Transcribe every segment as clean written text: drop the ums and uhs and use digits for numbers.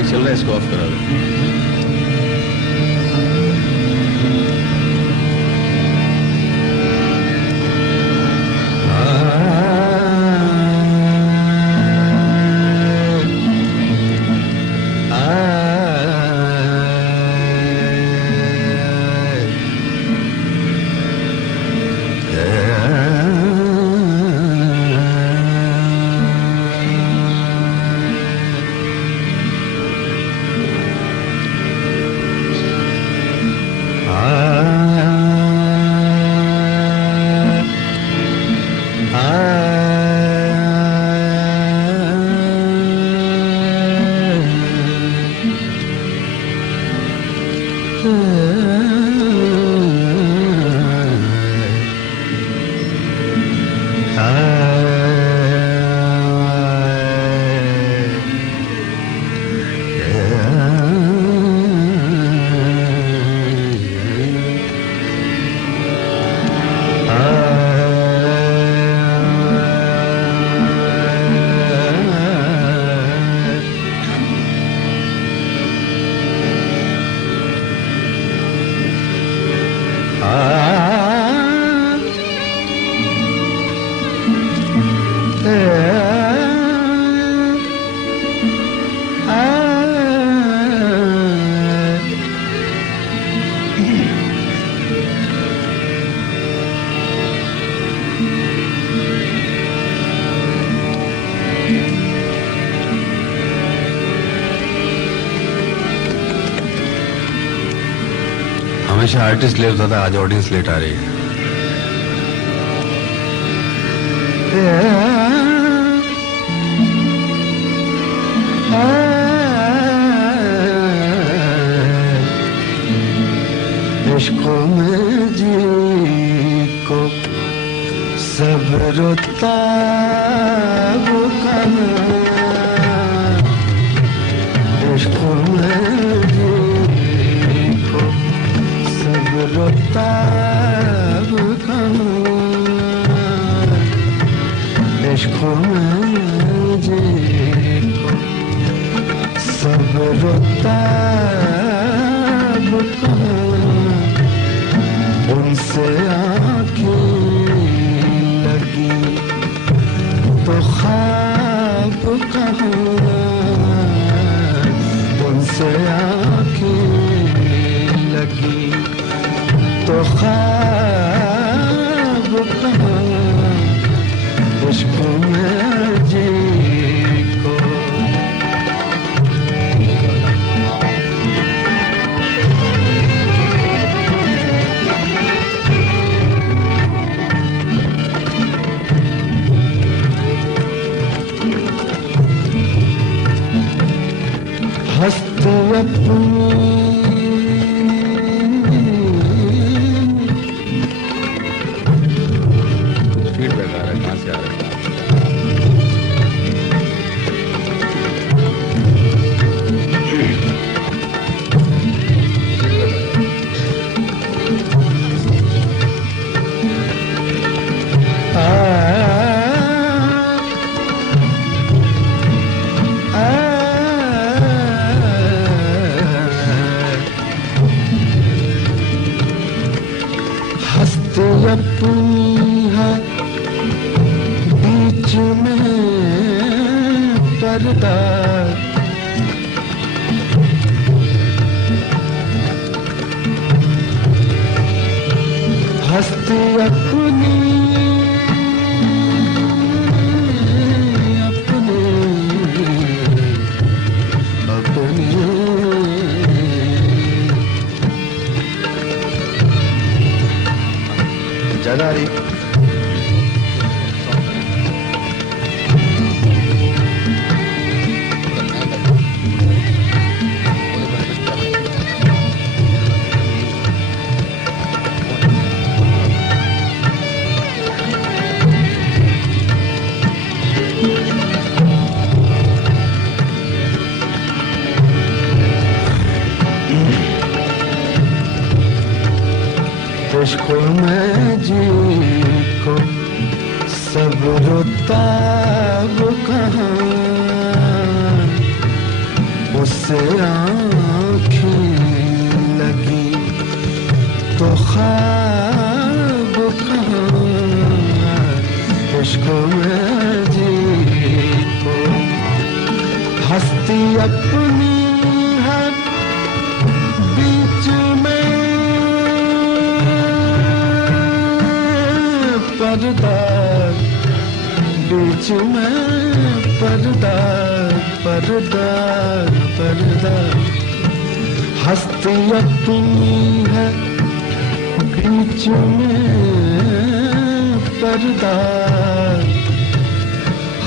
Mic चल रहा है, इसको ऑफ करा दो। हमेशा आर्टिस्ट लेट होता था, आज ऑडियंस लेट आ रही है। इश्क़ों में जी को सब्र ताब कहाँ, इश्क़ों में जी को सब्र ताब कहाँ, इश्क़ों में जी को सब्र ताब कहाँ, उनसे आँखें लगी तो ख्वाब कहाँ, उनसे आँखें लगी तो ख्वाब कहाँ, इश्क़ में जी को हस्ती अपनी फीडबैक आ रहा है, कहाँ से आ रहा है? अपनी है बीच में पर्दा, हस्ती अपनी अपनी अपनी ज्यादा आ रही। इश्क़ में जी को सब्र ताब कहाँ, मुझसे आँखें लगी तो ख्वाब कहाँ, इश्क में जीतो। हस्ती अपनी है बीच में, पर्दा बीच में, पर्दा पर्दा पर्दा। हस्ती अपनी है बीच में, पर्दा।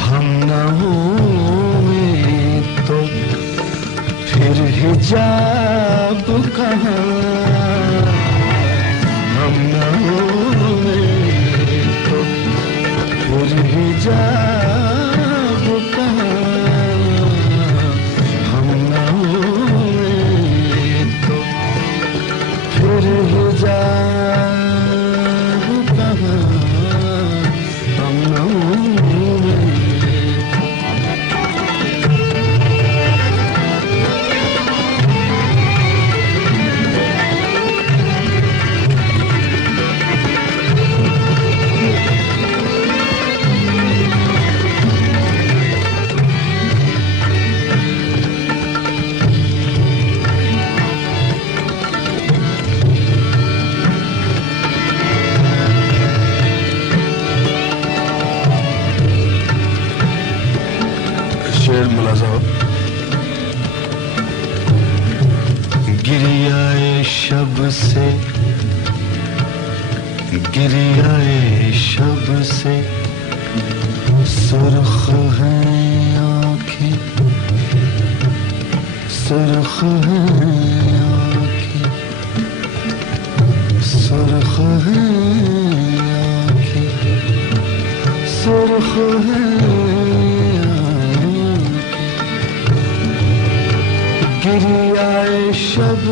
हम न हुए तो फिर हिजाब कहाँ, हम न हुए तो फिर हिजाब कहाँ, हम न हुए तो फिर हिजाब कहाँ, हम न हुए। शेर मुलाजा हो। गिरियाए शब से, गिरियाए शब से सुर्ख हैं आँखें, सुर्ख हैं आँखें, सुर्ख हैं आँखें, सुर्ख हैं। गिरियाए शब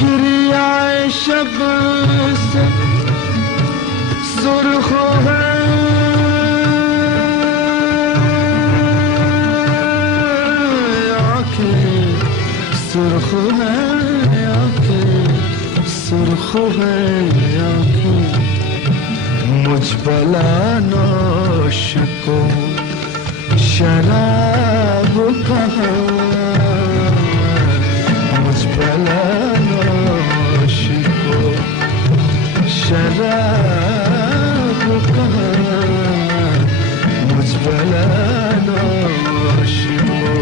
गिरियाए शब से सुर्ख है सुर्ख है आँखें, सुर्ख है आँखें। मुझ भला नौश को शराब कहाँ, मुझ भला नौश को शराब कहाँ, मुझ भला नौश को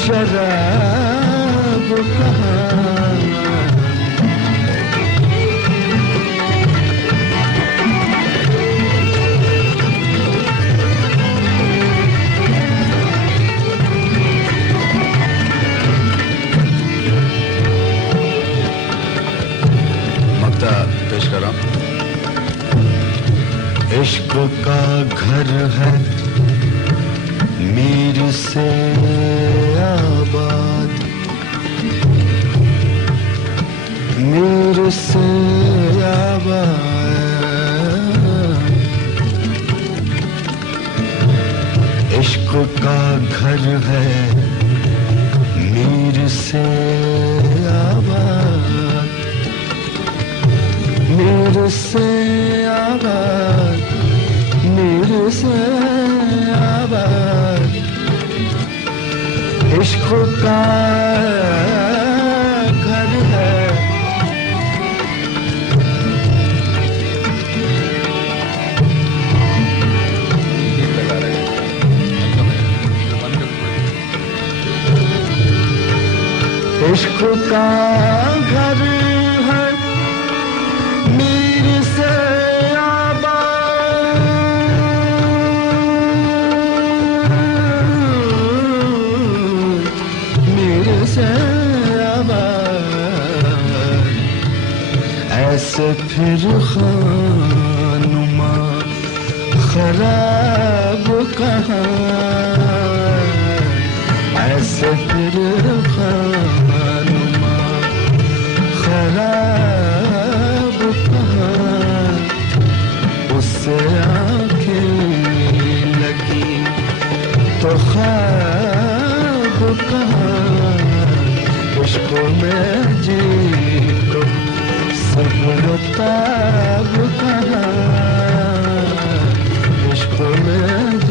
शराब कहाँ। मक्ता पेश कर रहा हूं। इश्क का घर है मीर से आबाद, मीर से आबाद। इश्क का घर है मीर से आबाद, मीर से आबाद, मीर से आबाद। इश्क का घर है इश्क का घर है मीर से आबाद, मीर से आबाद। ऐसे फिर खानुमा खराब कहाँ ऐसे फिर खानुमा खराब कहाँ उससे आंखें लगी तो ख्वाब कहाँ इश्क में जी तो सब्र ताब कहाँ इश्क में